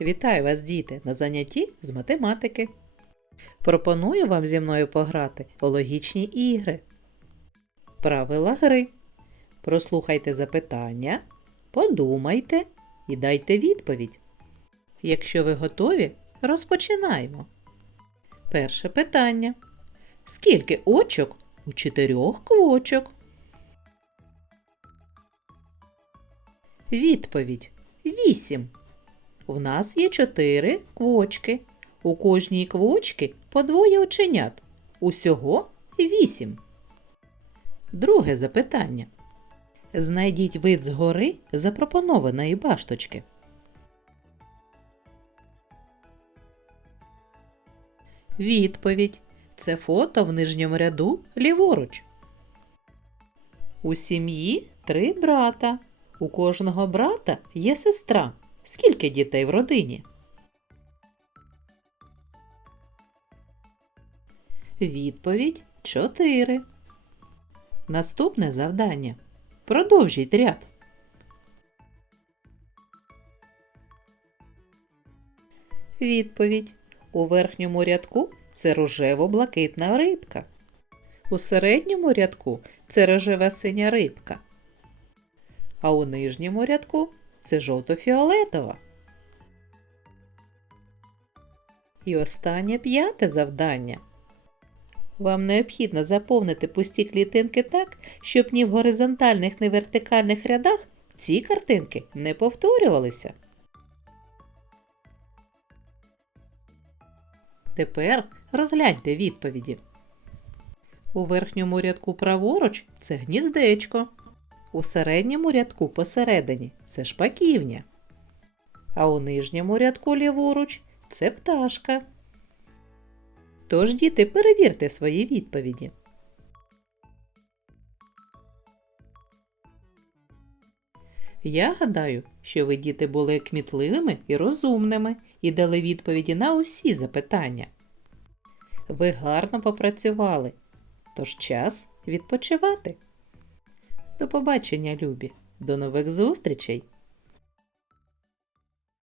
Вітаю вас, діти, на занятті з математики. Пропоную вам зі мною пограти у логічні ігри. Правила гри. Прослухайте запитання, подумайте і дайте відповідь. Якщо ви готові, розпочинаємо. Перше питання. Скільки очок у чотирьох квочок? Відповідь вісім. В нас є чотири квочки. У кожній квочки по двоє оченят. Усього вісім. Друге запитання. Знайдіть вид згори запропонованої башточки. Відповідь. Це фото в нижньому ряду ліворуч. У сім'ї три брата. У кожного брата є сестра. Скільки дітей в родині? Відповідь 4. Наступне завдання. Продовжіть ряд. Відповідь. У верхньому рядку це рожево-блакитна рибка. У середньому рядку це рожева синя рибка. А у нижньому рядку це жовто-фіолетова. І останнє п'яте завдання. Вам необхідно заповнити пусті клітинки так, щоб ні в горизонтальних, ні в вертикальних рядах ці картинки не повторювалися. Тепер розгляньте відповіді. У верхньому рядку праворуч це гніздечко. У середньому рядку посередині це шпаківня. А у нижньому рядку ліворуч це пташка. Тож, діти, перевірте свої відповіді. Я гадаю, що ви діти були кмітливими і розумними і дали відповіді на усі запитання. Ви гарно попрацювали, тож час відпочивати. До побачення, любі! До нових зустрічей!